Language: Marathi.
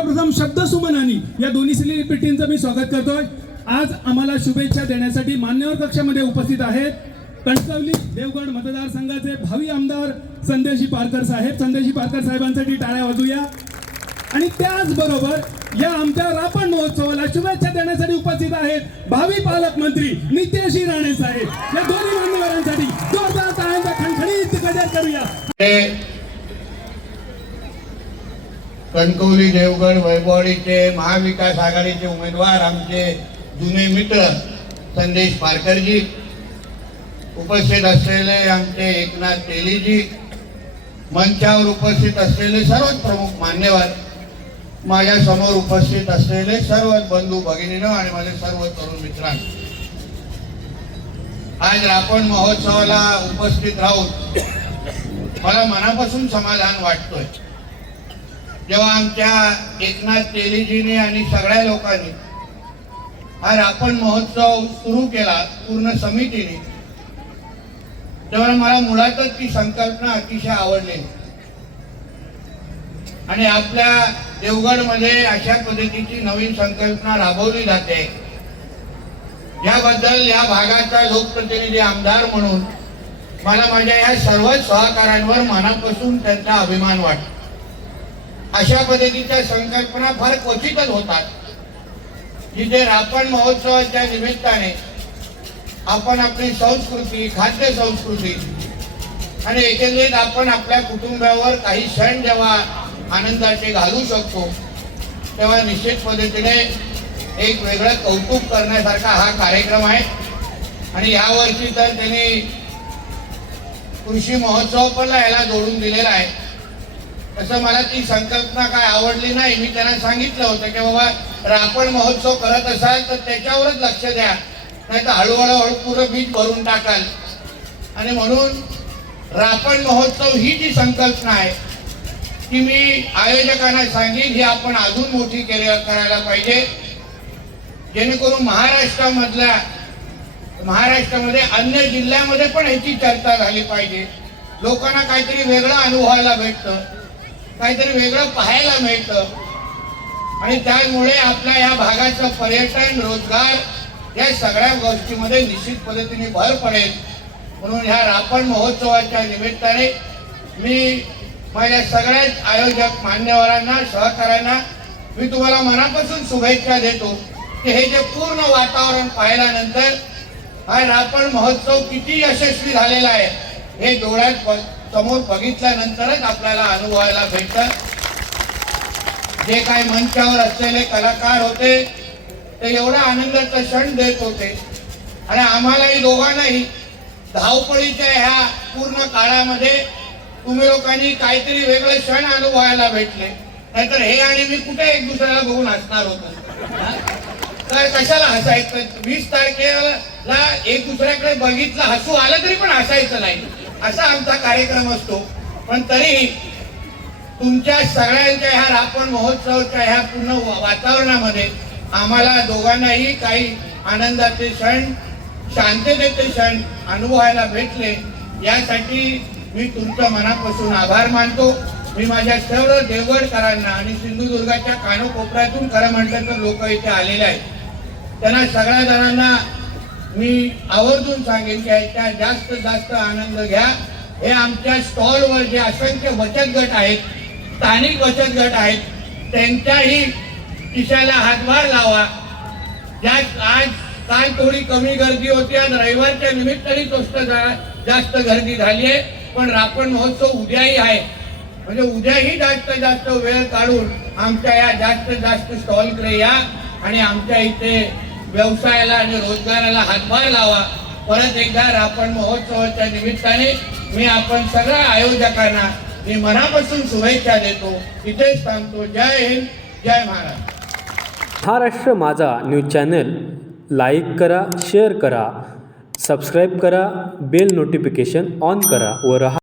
सर्वप्रथम शब्द सुमनानी या दोन्ही सेलिब्रिटींचं मी स्वागत करतोय आज आम्हाला शुभेच्छा देण्यासाठी मान्यवर कक्षामध्ये उपस्थित आहेत कणकवली देवगड मतदारसंघाचे भावी आमदार संदेशी पारकर साहेब संदेशी पारकर साहेबांसाठी टाळ्या वाजूया आणि त्याचबरोबर या आमच्या रापण महोत्सवाला शुभेच्छा देण्यासाठी उपस्थित आहेत भावी पालकमंत्री नितेश राणे साहेब या दोन्ही मान्यवरांसाठी जोरदार टाळ्यांचा खणखणीत करूया कणकवली देवगड वैभवडीचे महाविकास आघाडीचे उमेदवार आमचे जुने मित्र संदेश पारकरजी उपस्थित असलेले आमचे एकनाथ तेलीजी मंचावर उपस्थित असलेले सर्वच प्रमुख मान्यवर माझ्या समोर उपस्थित असलेले सर्वच बंधू भगिनीनं आणि माझे सर्व तरुण मित्रांनो आज आपण महोत्सवाला उपस्थित राहून मला मनापासून समाधान वाटतोय जेव्हा आमच्या एकनाथ तेलीजीने आणि सगळ्या लोकांनी हा रापण महोत्सव सुरू केला पूर्ण समितीने तेव्हा मला मुळातच ती संकल्पना अतिशय आवडली आणि आपल्या देवगडमध्ये अशा पद्धतीची नवीन संकल्पना राबवली जाते याबद्दल या भागाचा लोकप्रतिनिधी आमदार म्हणून मला माझ्या या सर्व सहकारांवर मनापासून त्यांचा अभिमान वाटतो अशा पद्धतीच्या संकल्पना फार क्वचितच होतात जिथे रापण महोत्सवाच्या निमित्ताने आपण आपली संस्कृती खाद्य संस्कृती आणि एकंदरीत आपण आपल्या कुटुंबावर काही क्षण जेव्हा आनंदाचे घालू शकतो तेव्हा निश्चित पद्धतीने एक वेगळं कौतुक करण्यासारखा हा कार्यक्रम आहे आणि यावर्षी तर त्यांनी कृषी महोत्सव पण याला जोडून दिलेला आहे असं मला ती संकल्पना काय आवडली नाही मी त्यांना सांगितलं होतं की बाबा रापण महोत्सव करत असाल तर त्याच्यावरच लक्ष द्या नाही तर हळूहळू हळू पुरं बीज भरून टाकाल आणि म्हणून रापण महोत्सव ही जी संकल्पना आहे ती मी आयोजकांना सांगेन ही आपण अजून मोठी केली करायला पाहिजे जेणेकरून महाराष्ट्रामधल्या महाराष्ट्रामध्ये अन्य जिल्ह्यामध्ये पण ह्याची चर्चा झाली पाहिजे लोकांना काहीतरी वेगळं अनुभवायला भेटतं काहीतरी वेगळं पाहायला मिळतं आणि त्यामुळे आपल्या या भागाचं पर्यटन रोजगार या सगळ्या गोष्टीमध्ये निश्चित पद्धतीने भर पडेल म्हणून ह्या रापण महोत्सवाच्या निमित्ताने मी माझ्या सगळ्याच आयोजक मान्यवरांना सहकाऱ्यांना मी तुम्हाला मनापासून शुभेच्छा देतो की हे जे पूर्ण वातावरण पाहिल्यानंतर हा रापण महोत्सव किती यशस्वी झालेला आहे हे डोळ्यात समोर बघितल्यानंतरच आपल्याला अनुभवायला भेटत जे काही मंचावर असलेले कलाकार होते ते एवढा आनंदाचा क्षण देत होते आणि आम्हालाही दोघांनाही धावपळीच्या ह्या पूर्ण काळामध्ये तुम्ही लोकांनी काहीतरी वेगळे क्षण अनुभवायला भेटले नाहीतर हे आणि मी कुठे एक दुसऱ्याला बघून हसणार होतो तर कशाला हसायचं वीस तारखेला एक दुसऱ्याकडे बघितलं हसू आलं तरी पण हसायचं नाही असा आमचा कार्यक्रम असतो पण तरीही तुमच्या सगळ्यांच्या ह्या रापण महोत्सवाच्या ह्या पूर्ण वातावरणामध्ये आम्हाला दोघांनाही काही आनंदाचे क्षण शांततेचे क्षण अनुभवायला भेटले यासाठी मी तुमच्या मनापासून आभार मानतो मी माझ्या सर्व देवगडकरांना आणि सिंधुदुर्गाच्या कानोकोपऱ्यातून खरं म्हटलं तर लोक इथे आलेले आहेत त्यांना सगळ्या जणांना मी आवर्जून सांगेन की त्या जास्त जास्त आनंद घ्या हे आमच्या स्टॉलवर जे असंख्य बचत गट आहेत स्थानिक बचत गट आहेत त्यांच्याही खिशाला हातभार लावा ज्या आज काल थोडी कमी गर्दी होती आज रविवारच्या निमित्ताने स्वस्त जास्त गर्दी झाली आहे पण रापण महोत्सव उद्याही आहे म्हणजे उद्याही जास्त जास्त वेळ काढून आमच्या या जास्त जास्त स्टॉल या आणि आमच्या इथे व्यवसायाला आणि रोजगाराला हातभार लावा परत एकदा रापण महोत्सवाच्या निमित्ताने मी आपण सगळ्या आयोजकांना मी मनापासून शुभेच्छा देतो इथेच सांगतो जय हिंद जय Maharashtra Maharashtra Majha news channel like करा शेअर करा सबस्क्राईब करा बेल नोटिफिकेशन ऑन करा व रहा